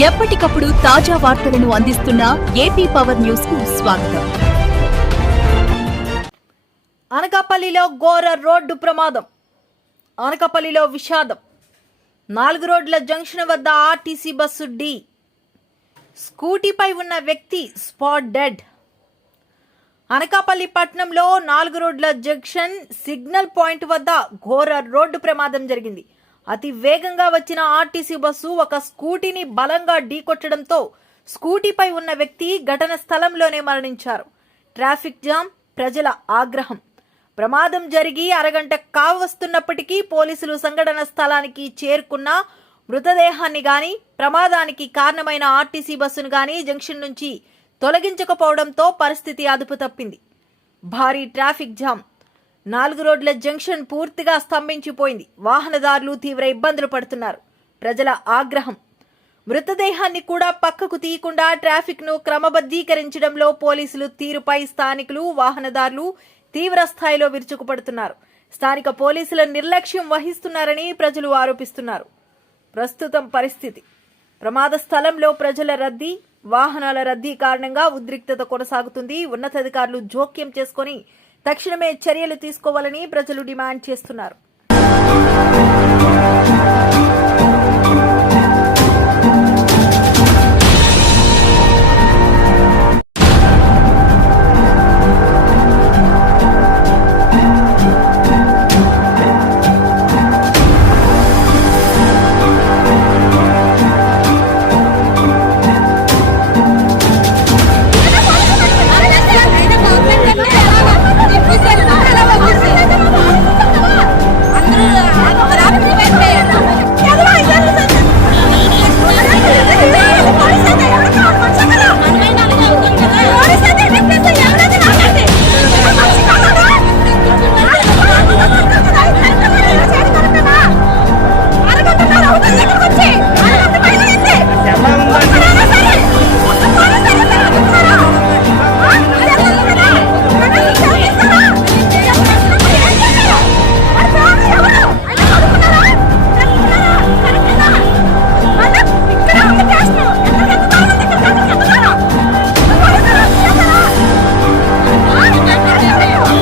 ఎప్పటికప్పుడు తాజా వార్తలను అందిస్తున్న ఏపీ పవర్ న్యూస్కు స్వాగతం. అనకాపల్లిలో ఘోర రోడ్డు ప్రమాదం. అనకాపల్లిలో విషాదం. నాలుగు రోడ్ల జంక్షన్ వద్ద ఆర్టీసీ బస్సు డి. స్కూటీపై ఉన్న వ్యక్తి స్పాట్ డెడ్. అనకాపల్లి పట్టణంలో నాలుగు రోడ్ల జంక్షన్ సిగ్నల్ పాయింట్ వద్ద ఘోర రోడ్డు ప్రమాదం జరిగింది. అతి వేగంగా వచ్చిన ఆర్టీసీ బస్సు ఒక స్కూటీని బలంగా ఢీకొట్టడంతో స్కూటీపై ఉన్న వ్యక్తి ఘటన స్థలంలోనే మరణించారు. ట్రాఫిక్ జామ్ ప్రజల ఆగ్రహం. ప్రమాదం జరిగి అరగంట కావస్తున్నప్పటికీ పోలీసులు సంఘటన స్థలానికి చేరుకున్న మృతదేహాన్ని గాని ప్రమాదానికి కారణమైన ఆర్టీసీ బస్సును గాని జంక్షన్ నుంచి తొలగించకపోవడంతో పరిస్థితి అదుపు తప్పింది భారీ ట్రాఫిక్ జామ్. నాలుగు రోడ్ల జంక్షన్ పూర్తిగా స్తంభించిపోయింది. వాహనదారులు తీవ్ర ఇబ్బందులు పడుతున్నారు. ప్రజల ఆగ్రహం. మృతదేహాన్ని కూడా పక్కకు తీయకుండా ట్రాఫిక్ను క్రమబద్ధీకరించడంలో పోలీసులు తీరుపై స్థానికులు వాహనదారులు తీవ్ర స్థాయిలో విరుచుకుపడుతున్నారు. స్థానిక పోలీసుల నిర్లక్ష్యం వహిస్తున్నారని ప్రజలు ఆరోపిస్తున్నారు. ప్రస్తుతం పరిస్థితి. ప్రమాద స్థలంలో ప్రజల రద్దీ వాహనాల రద్దీ కారణంగా ఉద్రిక్తత కొనసాగుతుంది. ఉన్నతాధికారులు జోక్యం చేసుకొని తక్షణమే చర్యలు తీసుకోవాలని ప్రజలు డిమాండ్ చేస్తున్నారు.